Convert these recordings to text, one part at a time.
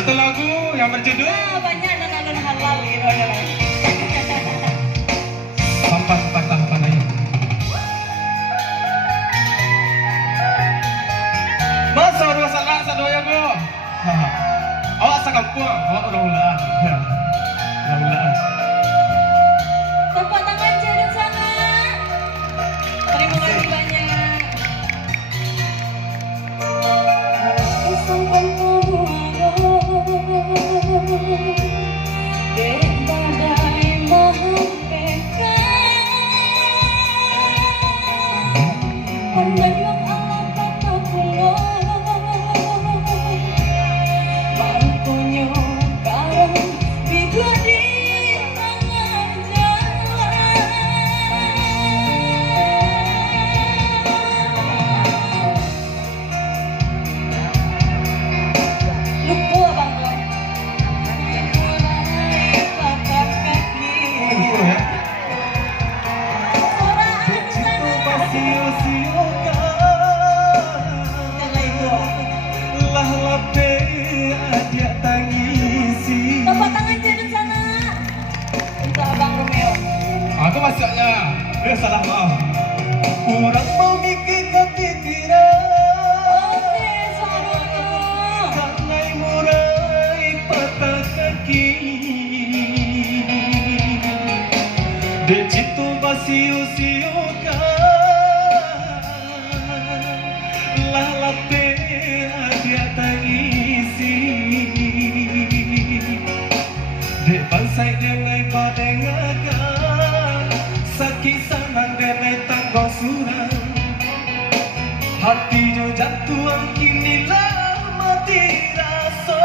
Satu lagu yang berjudul banyak alun-alun halal gitu ya. Sampan Patah Panayu. Masa orang salah sadoya go. Awak sakampung, awak orang ulaan. Orang ulaan. Tepuk tangan jadi sana. Terima kasih banyak. Aku masuknya, dia salah maaf. Kurang mau mikirkan pikiran, karena murai patah kaki. Decitu basiu-siu lah lape dia tangisi. Dek bansai dengai kau dengarkan, sakit sanang dengai tanggung surang. Hati jo jatuh kini lah mati rasa.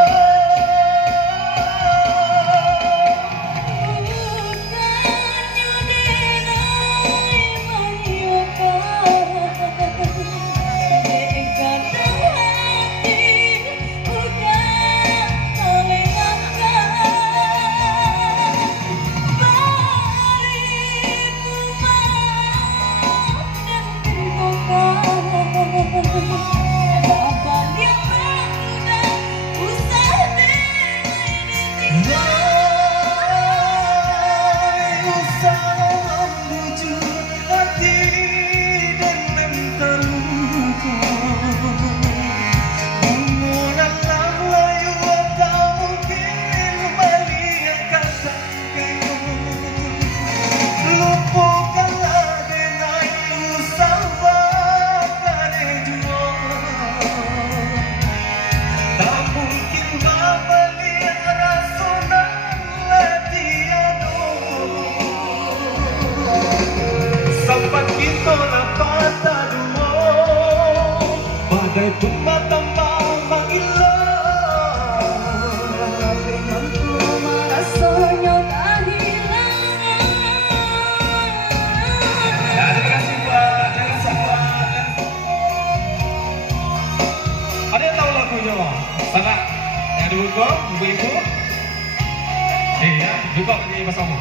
Sampai kita dapat dua, badai pun mata mama hilang. Dengan cuma rasanya tak hilang. Ya, terima kasih buat yang sahabat. Ada yang tahu lagunya bang? Salah yang dibuka, ibu-ibu. Ya, buka lagi bersama.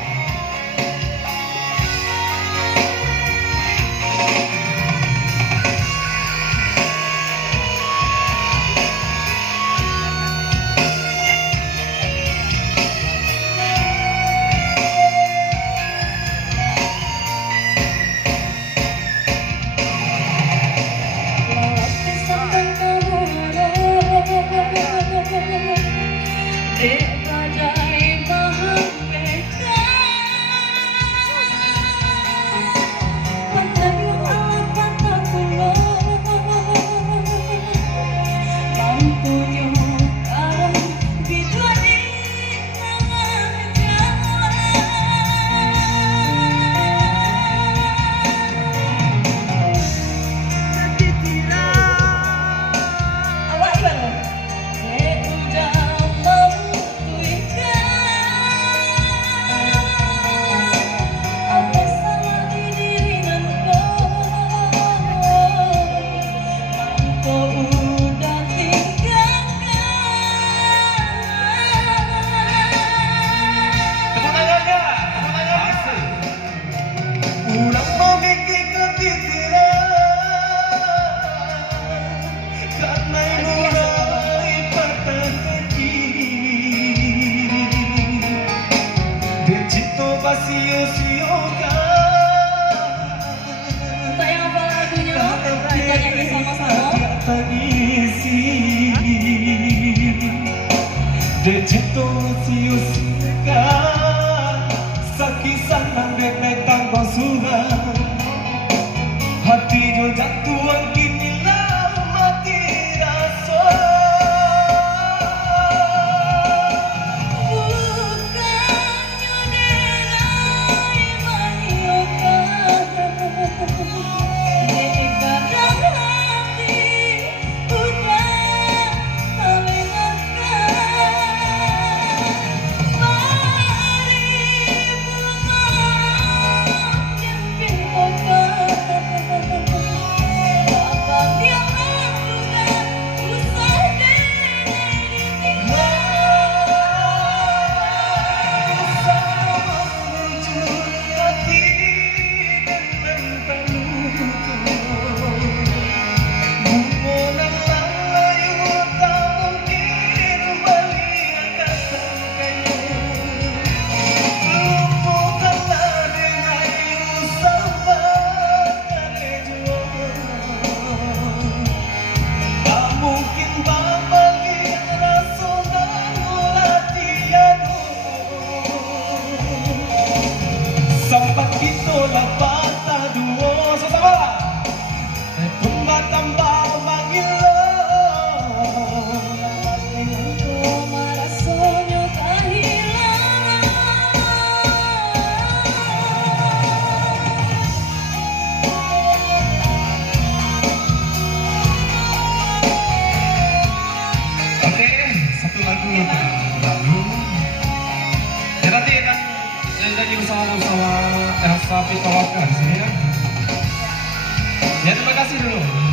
Dek badai mahal peka. Untuk yang hafal lagunya, kita nyanyi sama-sama. Dejito siusika sakisan nandek naik tangkong surang hati jo jatuhan kini lah mati rasa Bukannya denai maniokan di kadang hati udah terlewatkan. Sampai kita dapat dua sesama Tumba tambah manggil Rasanya kehilangan. Oke, satu lagu ya nanti kan nyanyi bersama-sama Elsa Pitaloka di sini ya. Ya terima kasih dulu.